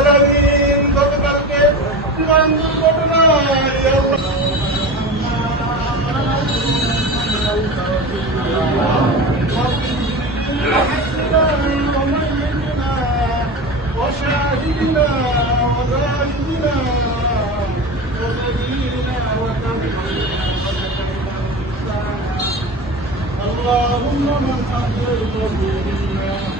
আলামিন গতকালকে বিমান দুর্ঘটনায় وشاهدنا وغائبنا وصغيرنا وكبيرنا اللهم من أحييت منا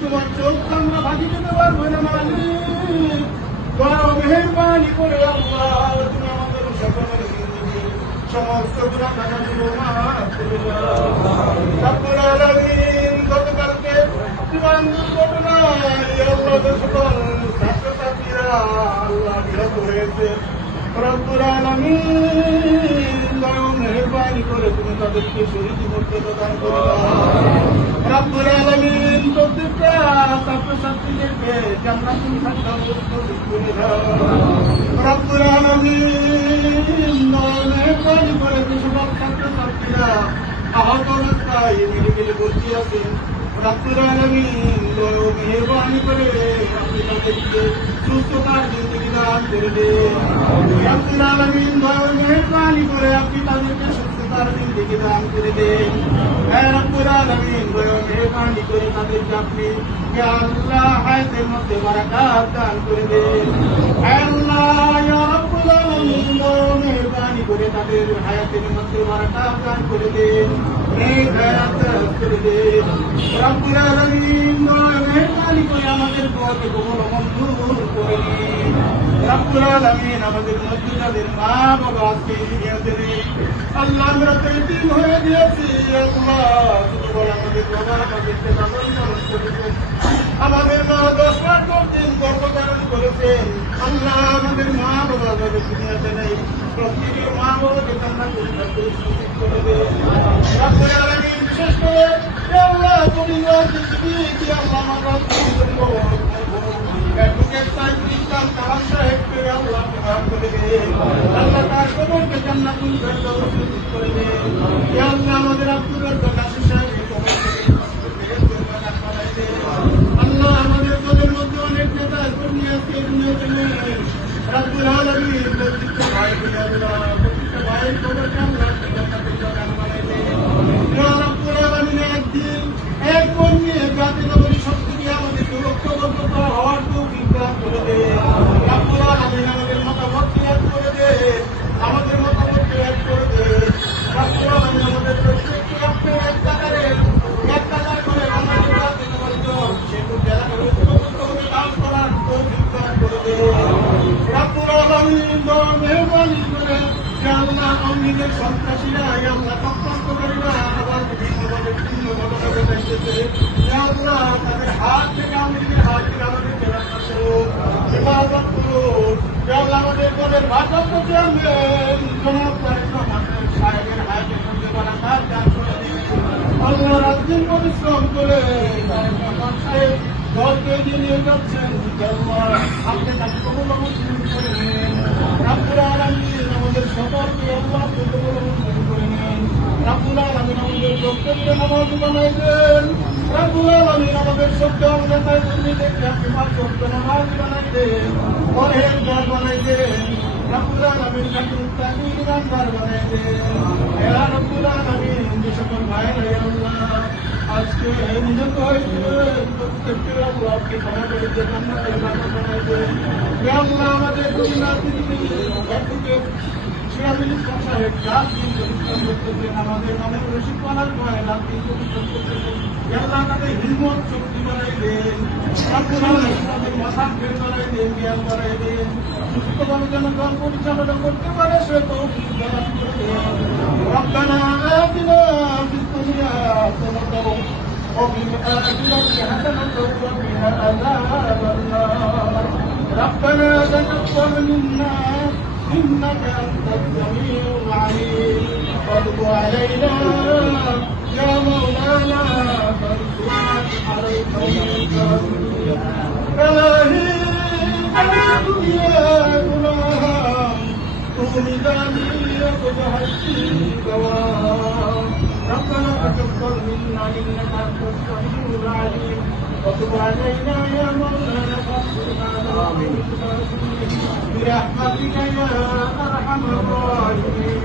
তোমার চোখ আমরা ভাগি দিতে পারব না মালিক বড় করে আল্লাহ তুমি আমাদের সকলের সমস্ত গুণা করে দাও রব্বুল আলামিন গতকালকে বিমান দুর্ঘটনায় আল্লাহ সকল ছাত্রছাত্রীরা আল্লাহ নিহত হয়েছে রব্বুল আলামিন বড় মেহরবানি করে তুমি তাদেরকে শহীদ মর্যাদা দান করে রব্বুল আলামিন প্রত্যেকটা ছাত্রছাত্রীদেরকে জান্নাতুল ফেরদাউস নসিব করে দাও রব্বুল আলামিন মেহরবানি করে সকল ছাত্রছাত্রীরা আহত অবস্থায় মেডিকেলে ভর্তি আছেন তাদেরকে সুস্থতার জিন্দগি দান করে দেন রব্বুল আলামিন বড় মেহরবানি করে আপনি তাদেরকে সুস্থতার জিন্দগি দান আল্লাহ করে তাদের হায়াতের মধ্যে বারাকাত দান করে করে দেন রব্বুল আলামিন আমাদের দোয়াকে কবুল করে নিন আমাদের মধ্যে যাদের মা বাবা আজকে দুনিয়াতে নেই হয়ে গিয়েছি আল্লাহ বল আমাদের বাবা আমাদের মা দশ মাস দিন গর্ভধারণ করেছেন। আল্লাহ আমাদের মা বাবা যাদের দুনিয়াতে নেই প্রত্যেকের মা বাবাকে কান্না করে সুযোগ করে আলামিন বিশেষ করে আল্লাহ পরিবার কি আল্লাহ আমার অ্যাডভোকেট সাহেব ইসলাম করে আল্লাহ তার আমাদের আব্দুল রাজ্জাক কাশি সাহেবের We have to make a Gracias. আল্লাহ আওয়ামীদের সন্ত্রাসীরা ইয়া আল্লাহ চক্রান্তকারীরা আবার বিভিন্নভাবে বিভিন্ন ঘটনা ঘটাইতেছে আল্লাহ তাদের হাত থেকে আওয়ামীদের হাত থেকে আমাদেরকে রক্ষা করুন হেফাজত করুন। আল্লাহ আমাদের দলের ভারপ্রাপ্ত চেয়ারম্যান জনাব সাহেবের আল্লাহ রাজ্যের পরিশ্রম করে সাহেব দলকে নিয়ে যাচ্ছেন। আপনি তাকে মঞ্জুর করে নিন আলামিন আমাদের আলামিন আমাদের সকল নেতায় কর্মীদেরকে আপনি পাঁচ ওয়াক্ত নামাজ বানাই দেন পরহেজগার বানাই দেন রাব্বুল আলামিন তাকে ইমানদার বানাই দেন হে রাব্বুল আলামিন যে সকল ভাইরা হে আল্লাহ আজকে দুনিয়া পৃথিবী অ্যাডভোকেট সিরাজুল ইসলাম সাহেব রাত দিন পরিশ্রম করতেছেন আমাদের নামে রশিদ পালার ভাই রাত দিন পরিশ্রম করতেছেন হে আল্লাহ তাদের হিম্মত শক্তি বানাই দেন আমাদের মাথা বের করাই দিন জ্ঞান করাই দিন সুস্থভাবে যেন দল পরিচালনা করতে পারে সে তো ربنا آتنا في الدنيا حسنة وفي الآخرة حسنة وقنا عذاب النار ربنا تقبل منا إنك أنت السميع العليم وتب علينا يا مولانا فانصرنا على القوم الكافرين إلهي يا غلام طول ذلك وجهتي دوام ربنا تقبل منا انك انت السميع العليم وتب علينا يا مولانا فاغفرنا برحمتك يا ارحم الراحمين